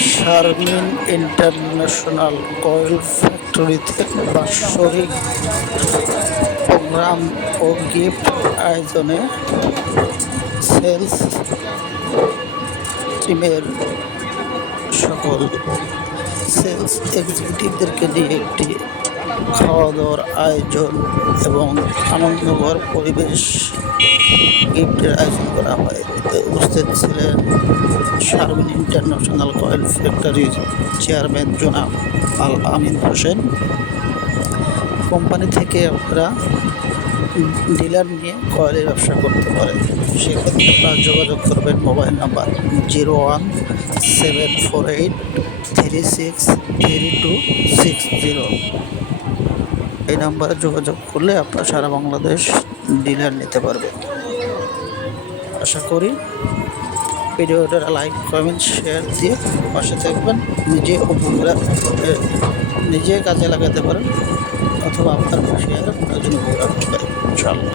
Sharmin international coil ফ্যাক্টরিতে বাৎসরিক programme ও gift আয়োজনে সেলস টিমের সকল সেলস এক্সিকিউটিভদেরকে নিয়ে একটি খাওয়া দাওয়ার আয়োজন এবং আনন্দঘর পরিবেশ গিফটের আয়োজন করা হয়। এতে উপস্থিত ছিলেন শারমিন ইন্টারন্যাশনাল কয়েল ফ্যাক্টরির চেয়ারম্যান জনাব আল আমিন হোসেন। কোম্পানি থেকে আপনারা ডিলার নিয়ে কয়েলের ব্যবসা করতে পারেন। সেক্ষেত্রে আপনারা যোগাযোগ করবেন মোবাইল নাম্বার 01-748-363260। এই নাম্বারে যোগাযোগ করলে আপনারা সারা বাংলাদেশ ডিলার নিতে পারবেন। আশা করি ভিডিওটা লাইক কমেন্ট শেয়ার দিয়ে পাশে থাকবেন। নিজে কাজে লাগাতে পারেন অথবা আপনার শেয়ার প্রয়োজন উপকার হবে ইনশাআল্লাহ।